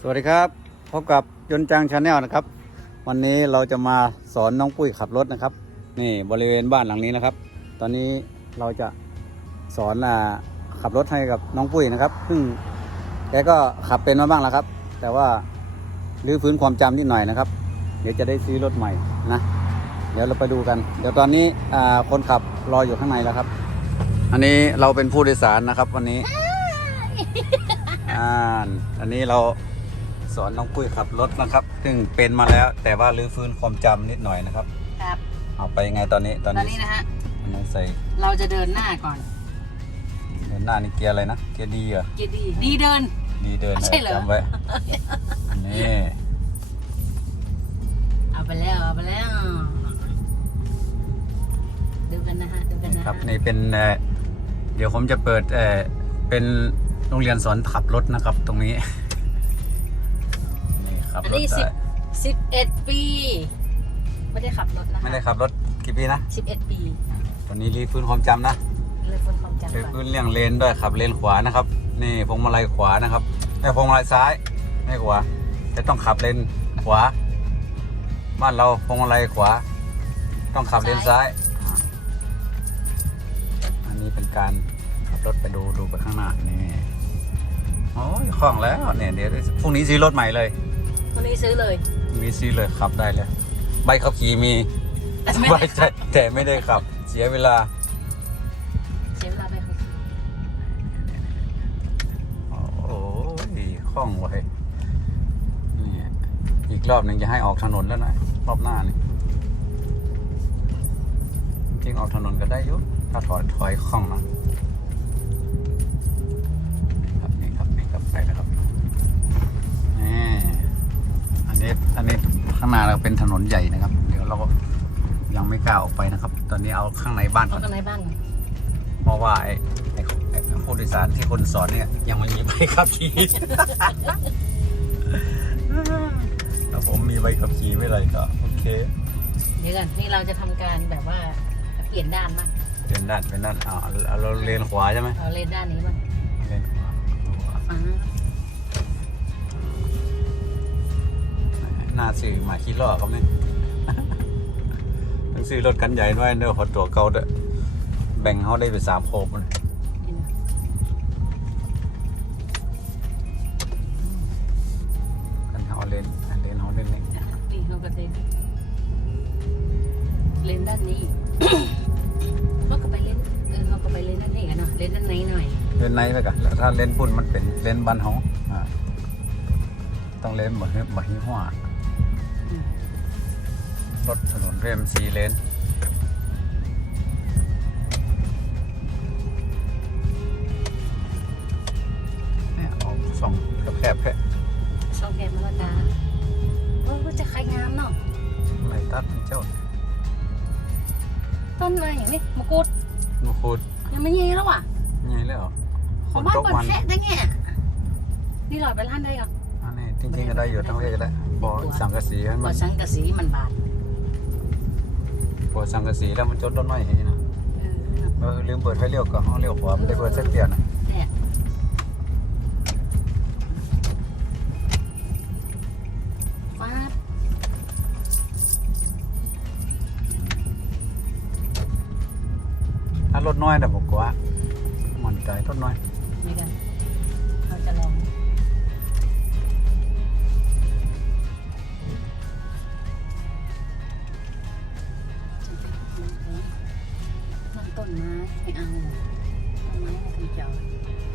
สวัสดีครับพบกับยนจังชาแนลนะครับ วันนี้เราจะมาสอนน้องปุ้ยขับรถนะครับ นี่บริเวณบ้านหลังนี้นะครับ ตอนนี้เราจะสอนอ่าขับรถให้กับน้องปุ้ยนะครับ ซึ่งแกก็ขับเป็นมาบ้างแล้วครับ แต่ว่ารื้อฟื้นความจำนิดหน่อยนะครับ เดี๋ยวจะได้ซื้อรถใหม่นะ เดี๋ยวเราไปดูกัน เดี๋ยวตอนนี้อ่าคนขับรออยู่ข้างในแล้วครับ อันนี้เราเป็นผู้โดยสารนะครับ วันนี้อ่าอันนี้เรา สอนน้องปุ้ยขับรถนะครับ ซึ่งเป็นมาแล้ว แต่ว่ารื้อฟื้นความจำนิดหน่อยนะครับ ครับ เอาไปยังไงตอนนี้ตตออนนนี้นี้นะฮะ อันนั้นใส่เราจะเดินหน้าก่อน เดินหน้านี่เกียร์อะไรนะ เกียร์ดีเหรอ เกียร์ดี ดีเดิน ดีเดินนะใช่เหรอ จำไว้ นี่เอาไปแล้ว เอาไปแล้ว ดูกันนะฮะ ดูกันนะคฮะรับนี่เป็นเอ่อเดี๋ยวผมจะเปิดเอ่อเป็นโรงเรียนสอนขับรถนะครับ ตรงนี้นี่ ขับอันรถนี้สิได้บสิบเอ็ดปี ไม่ได้ขับรถนะไม่ได้ขับรถกี่ปีนะสิบเอ็ดปีตอนนี้รีฟื้นความจำนะเลยคนความจำรีก่อนฟื้นเลี่ยงเลนด้วยขับเลนขวานะครับ นี่พวงมาลัยขวานะครับไอ้ยพวงมาลัยซ้ายไม่ขวาจะต้องขับเลนขวา บ้านเราพวงมาลัยขวา ต้องขับเลนซ้ายอ่าอันนี้เป็นการขับรถไปดูดูไปข้างหน้านี่โอ้ยคล่องแล้วเนี่ยเดี๋ยวพรุ่งนี้ซื้อรถใหม่เลย วันนี้ซื้อเลยพรุ่งนี้ซื้อเลยขับได้เลย ใบขับขี่มีแต่สไม่บาได้ยใจแต่ไม่ได้ขับ เสียเวลาเสียเวลาไปขับขี่โอ้โหคล่องไว้ยนี่อีกรอบหนึ่งจะให้ออกถนนแล้วนะรอบหน้านี่จริงๆออกถนนก็ได้อยุถ้าถอยถอยคล่องนะ ครับนี่ครับนี่ครับไปนะครับ นนี้อันนี้ข้างหน้าเราเป็นถนนใหญ่นะครับ เดี๋ยวเราก็ยังไม่กล้าออกไปนะครับ ตอนนี้เอาข้างในบ้านก่เอาอนกันในบ้านเพราะว่าไอ้ไอ้ไอ้ผู้โดยสารที่คนสอนเนี่ย ยังไม่มีใบขับขี่ ถ้าผมมีใบขับขี่ไม่เลยก็โอเคเดี๋ยวกันนี่เราจะทำการแบบว่าเปลี่ยนด้านบ้างเป็นด้านเป็นด้านอ่าเอาเราเลนขวาใช่ไหมเอาเลนด้านนี้บ้างเลนขวาขวาฟ้า น้าสื่อหมาขี้ล่อเขาเนี่ยต้องซื้อรถกันใหญ่ด้วยเด้อพอตัวเก่าเด้อแบ่งเขาได้ไปสามโคบมันเห็นไหมกันเขาเลนเลนเขาเลนเล็กนี่เขาก็เลนเลนด้านนี้เขาก็ไปเลนเออเขาก็ไปเลนด้านนี้กันเนาะเลนด้านไหนหน่อยเลนในไปกันแล้วถ้าเลนปุ่นมันเป็นเลนบันเขาอ่าต้องเลนเหมือนเหมือนยี่ห้ออืม รถถนนเรียมซีเลนเนี่ยออกสองแคบๆแค่ช่องแกมมะละกาเออจะใครงามเนาะไรตัดเจ้า ต้นอะไรอย่างนี้มะกรูดมาคูดยังไม่เย่แล้วอะไงเลยเหรอขอบ้านเปิดแค่ได้ไงนี่หลอดไปร้านได้ก่อนอันนี้จริงๆก็ได้อยู่ทั้งประเทศก็ได้บอสังกะสีให้บมัอนสังกะสีมันบาด บอสังกะสีแล้วมันจดรถน้อยเห็นนะเออเออลืมเปิดไฟเลี้ยวก็ห้องเลี้ยวขวาไม่ได้เปิดสักเกียร์นะเนี่ยฟ้าดถ้ารถน้อยแต่บอกว่ามันใจรถน้อย ไม้ไม่เอาต้นไม้ไม่ทำเจ้า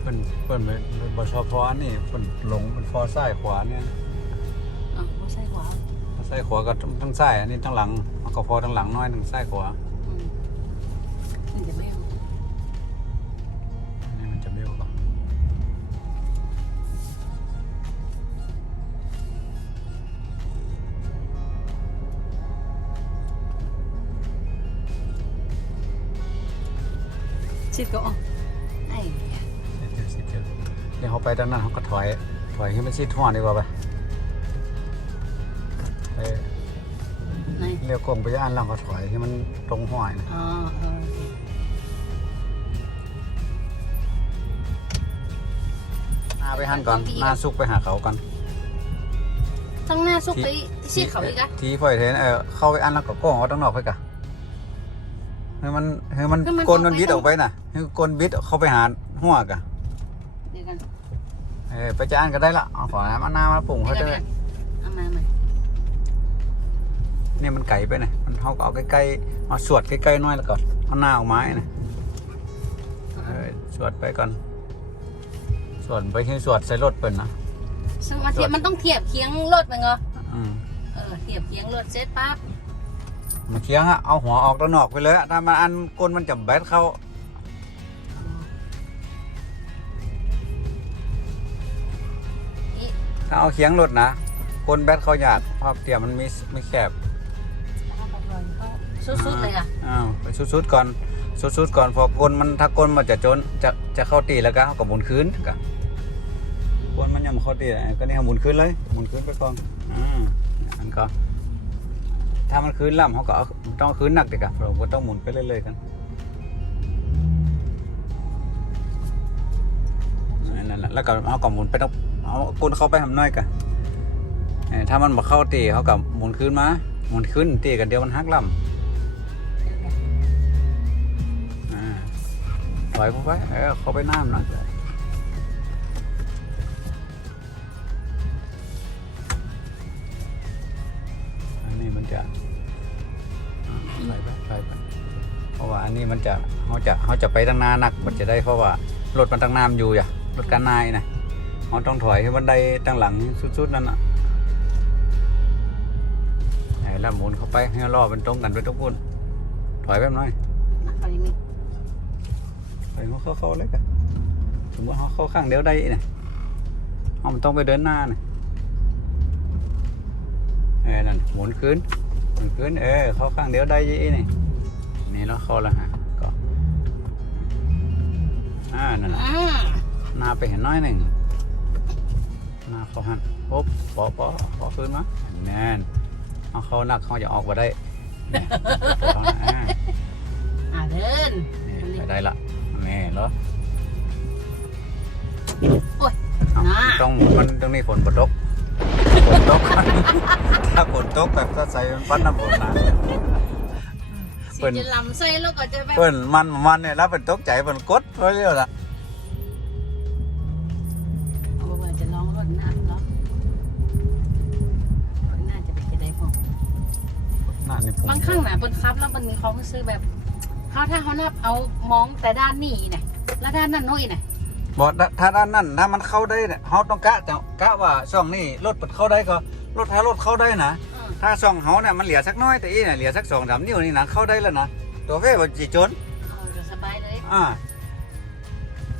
เพิ่นเพิ่นไปบชพอันนี่เพิ่นหลงเป็นฟอซ้ายขวาเนี่ยอ้าวไม่ใช่ขวาซ้ายขวาก็ทั้งซ้ายอันนี้ทั้งหลังมันก็ฟอทั้งหลังน้อยทั้งซ้ายขวาอืมนี่จะไม่เอา ชิดก็อ๋อไอ้เดี๋ยวสิเดี๋ยวเดี๋ยวเขาไปด้านนั้นเขาก็ถอย ถอยให้มันชิดหัวดีกว่าไปไปไหนเรียวกลงไปย่านหลังก็ถอยให้มันตรงหัวนะอ๋อเออโอเคหน้าไปหันก่อนหน้าซุกไปหาเขาก่อนอต้องหน้าซุกไปซีเขาอีกอะทีฝอยเทนเออเข้าไปอันแล้วก็โก้งเอาตั้งนอกไปกะ ให้มันให้มันกลนมันบิดออกไปน่ะให้กลนบิดเข้าไปหาหัวกะเดี๋ยวกันเออไปจานก็ได้ละเอาขอน้ำมะนาวมาปรุงเขาเดี๋ยวจะกันเอามาใหม่นี่มันไก่ไปไหนมันเขาก็เอาใกล้ๆเอาสวดใกล้ๆหน่อยแล้วก็เอาหน้าออกไม้นะเออสวดไปก่อนสวดไปที่สวดใส่รถเปิ่นนะซึ่งมาเทียบมันต้องเทียบเคียงรถมันเหรออืมเออเทียบเคียงรถเสร็จปั๊บ มาเคียงอะเอาหัวออกด้านนอกไปเลยอะถ้ามันอันก้นมันจะแบดเข้านี่ถ้าเอาเคียงรถนะก้นแบดเข้ายากเพราะเตียมันมีไม่แคบสุดๆเลยอะอ้าวไปสุดๆก่อนสุดๆก่อนพอก้นมันถ้าก้นมันจะจนจะจะเข้าตีแล้วก็เอากับหมุนคืนกะก้นมันยังไม่เข้าตีอะก็นี่เอาหมุนคืนเลยหมุนคืนไปก่อนอ่าอันก็ ถ้ามันคืนล่ำเขาก็เอาต้องคืนหนักเดีกว่าเราก็ต้องหมุนไปเรื่อยๆกันนั่นแหละแล้วก็เอากับหมุนไปต้องเอาก้นเข้าไปทำน้อยกันถ้ามันมาเข้าตีเขากับหมุนคืนมา หมุนคืนตีกันเดียวมันหักล่ำปล่อยเขาไปเออเขาไปน้ำนะอันนี้มันจะ นนี้มันจะเขาจะเขาจะไปตั้งหนาหนักมันจะได้เพราะว่ารถมันตั้งน้ำอยู่อย่ารถกันนายนะเขาต้องถอยให้บันไดตั้งหลังสุดๆนั่นน่ะไอ้แล้วหมุนเข้าไปให้รอบเป็นตรงกันไปทุกคนถอยแป๊บหน้อยไปนี่ไปเขาเข้าเข้าเลยกันสมมติเขาเข้าข้างเดียวได้เนี่ยเอามันต้องไปเดินหน้าเนี่ยเออนั่นหมุนคืนหมุนคืนเออเข้าข้างเดียวได้ยี่นี่ นี่แล้วเข้าแล้วฮะก็อ่านั่นน่ะอ่าหน้าไปเห็นน้อยหนึ่งหน้าเขาหันปุ๊บปอปอปอคืนมาแน่นเอาเข้าหนักเขาจะออกมาได้เนี่ยเอาอ่าอ่าเดินนี่ไปได้ละนี่เหรอโอ้ยเอ้าน่าต้องมันตรงนี้ฝนบตกฝนตกถ้าฝนตกแบบก็ใส่มันปั้นน้ำฝนนะสิ เปิ้นจะลำไส้แล้วก็จะแบบเพิ่นมันมันเนี่ยแล้วเป็นตกใจเป็นกดเพราะเรียวละเอาไปจะลองรถหน้าเนาะรถหน้าจะไปจะได้ของน่านี่ผมบางครั้งนะบนครับแล้วมันมีความรู้สึกแบบเขาถ้าเขานับเอามองแต่ด้านนี้นะแล้วด้านนั้นน้อยนะบอกถ้าด้านนั้นถ้ามันเข้าได้เนี่ยเขาต้องกะแต่กะว่าช่องนี้รถเปิดเข้าได้ก็รถถ้ารถเข้าได้นะอืม ถ้าช่องเขาเนี่ยมันเหลือสักน้อยแต่อีเนี่ยเหลือสักสองสามนิ้วนี่นะเข้าได้แล้วนะตัวเฟ่บนจีจนเออจะสบายเลยอ่า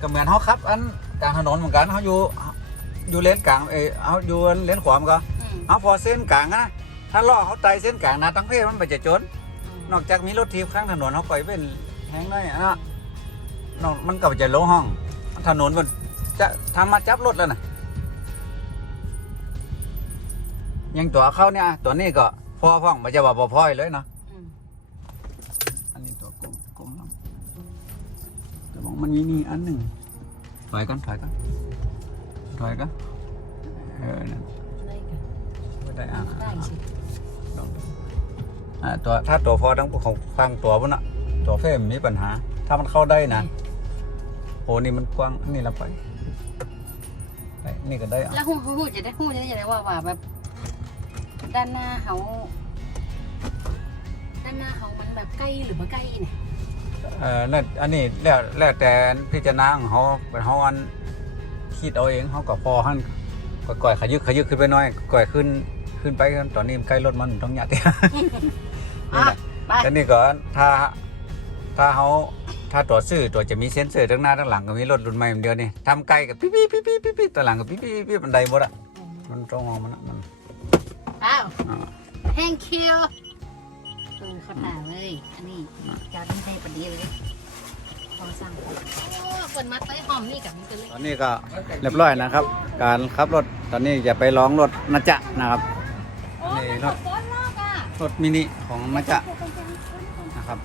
ก็เหมือนเขาขับ อันกลางถนนเหมือนกันเขาอยู่อยู่เลนกลางเออเขาอยู่เลนขวามันก็อืมเอาพอเส้นกลางนะถ้าล่อเขาไตเส้นกลางนะทั้งเพศมันไปจะจน นอกจากมีรถทีบข้างถนนเขาปล่อยเป็นแห้งได้อะนะนอกมันก็จะลงห้อง ถนนมันจะทำมาจับรถแล้วนะ ยังตัวเขาเนี่ยตัวนี้ก็พอฟ้องมันจะว่าพอพอยเลยเนาะอืมอันนี้ตัวกลมกลมลงแต่บอกมันมีนี่อันหนึ่งถอยกันถอยกันถอยกันเออนั่นได้กันไม่ได้อะได้สิอ่าตัวถ้าตัวพอทั้งของฟังตัวมันอะตัวเฟรมมีปัญหา ถ้ามันเข้าได้นะโอ้นี่มันกว้างอันนี่เราไปไปนี่ก็ได้อะแล้วหูหูจะได้หูจะได้ว่าว่าแบบ ด้านหน้าเขาด้านหน้าเขามันแบบใกล้หรือไม่ใกล้เนี่ยเออนั่นอันนี้แล้วแล้วแต่พิจารณาของเขาเป็นเขาอันคิดเอาเองเขาก็พอหันก่อยๆขยึกขยึกขึ้นไปหน่อยก่อยขึ้นขึ้นไปตอนนี้มันใกล้รถมันต้องหยัดนี่อะแหละไปอันนี้ก็ถ้าถ้าเขาถ้าตัวซื้อตัวจะมีเซ็นเซอร์ทั้งหน้าทั้งหลังก็มีรถรุ่นใหม่เหมือนเดียวนี่ทำไกลกับปิ๊บปิ๊บปิ๊บปิ๊บปิ๊บปิ๊บตัวหลังกับปิ๊บปิ๊บปิ๊บมันไดหมดอะมันตรงมองมันอะมัน อ้าว อ่า thank you เออเขาถามเลย อันนี้จะต้องให้ประเดี๋ยวเลยพอสั่งโอ้คนมาเต้ยหอมนี่กับมันเป็นเลยตอนนี้ก็เรียบร้อยนะครับ การขับรถตอนนี้จะไปร้องรถนาจะนะครับโอ้นี่มันรขอถโค้ดลอกอะรถมินิของนาจะนะครับ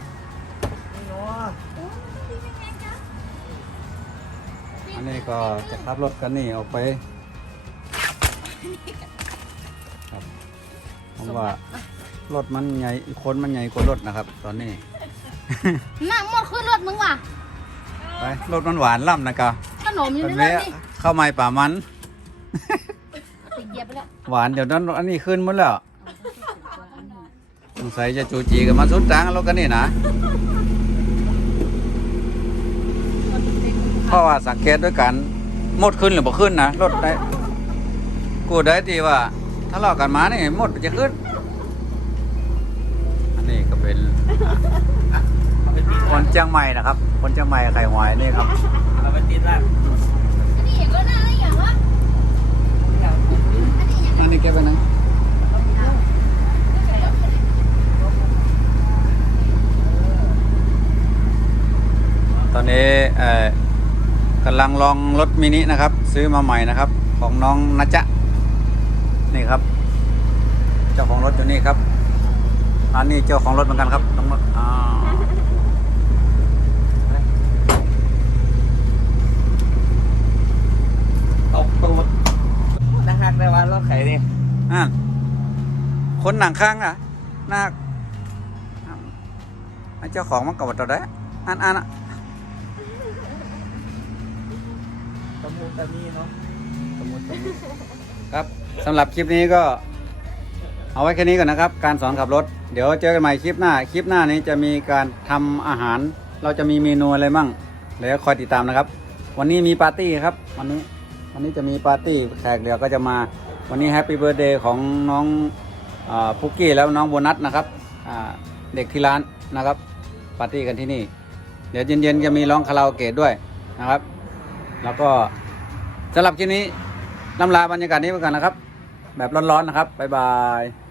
อันนี้ก็จะขับรถกันนี่ออกไปครับ เพราะว่า รถมันใหญ่คนมันใหญ่กว่ารถนะครับ ตอนนี้น่าหมดขึ้นรถมึงว่ะไปรถมันหวานล่ำนะกะขนมอยู่เป็นในรเวถนี่เข้าวไม้ป่ามันติดเหยียบไปแล้วหวานเดี๋ยวนั้นอันนี้ขึ้นหมดแล้วสงสัยจะจูจีกันมาสุดทางรถกันนี่นะเพราะว่าสังเกตด้วยกันหมดขึ้นหรือบ่ขึ้นนะรถได้กูได้ทีว่า ถ้าเลาะกันมานี่หมดจะขึ้น อันนี้ก็เป็นคนเชียงใหม่นะครับ คนเชียงใหม่ไข่หวายนี่ครับเราไปติดละอันนี้เห็นว่าหน้าอะไรอย่างวะอันนี้อย่างอันนี้แกไปไหนตอนนี้เอ่อกำลังลองรถมินินะครับ ซื้อมาใหม่นะครับ ของน้องนัจจะ นี่ครับ เจ้าของรถอยู่นี่ครับ อันนี้เจ้าของรถเหมือนกันครับน้องอ่าตกตูดนะฮักได้ว่ารถไข่ดิอ่านคนหนังข้างอะหน้าไอเจ้าของมันกับตัวได้อ่านอ่านอะตะมูตะมีเนาะครับ สำหรับคลิปนี้ก็ เอาไว้แค่นี้ก่อนนะครับ การสอนขับรถ เดี๋ยวเจอกันใหม่คลิปหน้า คลิปหน้านี้จะมีการทำอาหาร เราจะมีเมนูอะไรมั่งเดี๋ยวคอยติดตามนะครับ วันนี้มีปาร์ตี้ครับ วันนี้ วันนี้จะมีปาร์ตี้แขกเดี๋ยวก็จะมา วันนี้แฮปปี้เบิร์ดเดย์ของน้องอพุกกี้แล้วน้องโบนัสนะครับอ่าเด็กที่ร้านนะครับ ปาร์ตี้กันที่นี่ เดี๋ยวเย็นๆจะมีร้องคาราโอเกะด้วยนะครับ แล้วก็สำหรับคลิปนี้ ล้ำลาบรรยากาศนี้ไปก่อนนะครับ แบบร้อนๆนะครับบ๊ายบาย